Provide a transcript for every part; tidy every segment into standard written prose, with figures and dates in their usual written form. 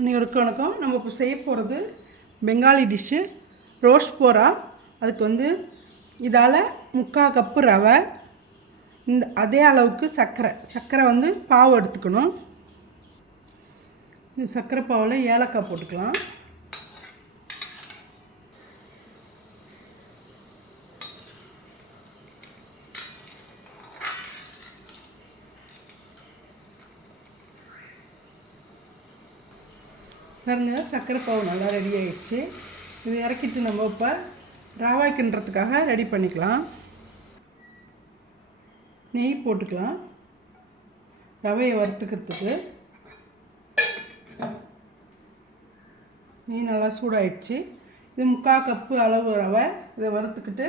அனைவருக்கும் வணக்கம். நம்ம இப்போ செய்ய போகிறது பெங்காலி டிஷ்ஷு ரோஸ்ட் போரா. அதுக்கு இதால் 3/4 கப்பு ரவை, அதே அளவுக்கு சர்க்கரை பாவு எடுத்துக்கணும். இந்த சர்க்கரை பாவில் ஏலக்காய் போட்டுக்கலாம். பாருங்க, சர்க்கரை பாவு நல்லா ரெடி ஆகிடுச்சு. இது இறக்கிட்டு நம்ம இப்போ ரவாய் கிண்டுறதுக்காக ரெடி பண்ணிக்கலாம். நெய் போட்டுக்கலாம் ரவையை வறுத்துக்கிறதுக்கு. நெய் நல்லா சூடாயிடுச்சு. இது 3/4 கப்பு அளவு ரவை. இதை வறுத்துக்கிட்டு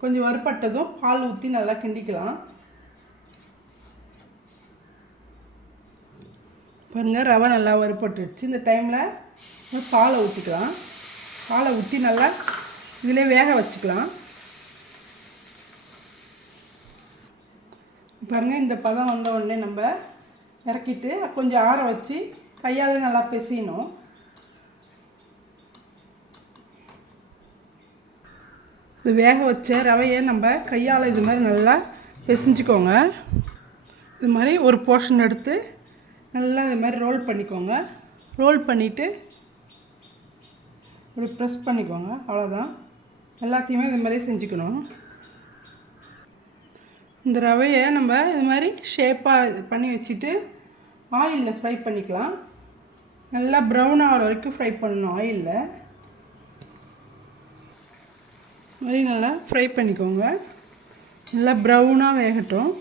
கொஞ்சம் வறுப்பட்டதும் பால் ஊற்றி நல்லா கிண்டிக்கலாம். பாருங்கள், ரவை நல்லா வறுப்பட்டுடுச்சு. இந்த டைமில் பாலை ஊற்றிக்கலாம். பாலை ஊற்றி நல்லா இதிலே வேக வச்சுக்கலாம். பாருங்கள், இந்த பதம் வந்த உடனே நம்ம இறக்கிட்டு கொஞ்சம் ஆற வச்சு கையால் நல்லா பிசையணும். இது வேக வச்ச ரவையை நம்ம கையால் இது மாதிரி நல்லா பிசைஞ்சிக்கோங்க. இது மாதிரி ஒரு போர்ஷன் எடுத்து நல்லா இது மாதிரி ரோல் பண்ணிக்கோங்க. ரோல் பண்ணிவிட்டு ஒரு ப்ரெஸ் பண்ணிக்கோங்க. அவ்வளோதான். எல்லாத்தையுமே இது மாதிரி செஞ்சுக்கணும். இந்த ரவையை நம்ம இது மாதிரி ஷேப்பாக பண்ணி வச்சுட்டு ஆயிலில் ஃப்ரை பண்ணிக்கலாம். நல்லா ப்ரௌன் ஆகிற வரைக்கும் ஃப்ரை பண்ணணும். ஆயிலில் மாதிரி நல்லா ஃப்ரை பண்ணிக்கோங்க. நல்லா ப்ரௌனாக வேகட்டும்.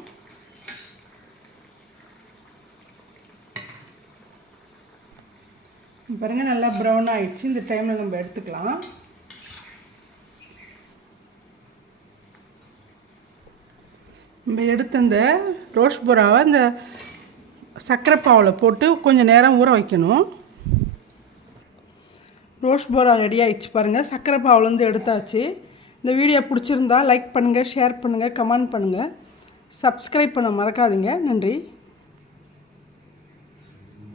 பாருங்கள், நல்லா ப்ரௌன் ஆகிடுச்சு. இந்த டைமில் நம்ம எடுத்துக்கலாம். நம்ம எடுத்த இந்த ரோஸ்ட் போராவை இந்த சர்க்கரை பாவில் போட்டு கொஞ்சம் நேரம் ஊற வைக்கணும். ரோஸ்ட் போரா ரெடி ஆகிடுச்சு. பாருங்கள், சர்க்கரை பாவிலேருந்து எடுத்தாச்சு. இந்த வீடியோ பிடிச்சிருந்தா லைக் பண்ணுங்கள், ஷேர் பண்ணுங்கள், கமெண்ட் பண்ணுங்கள், சப்ஸ்கிரைப் பண்ண மறக்காதீங்க. நன்றி.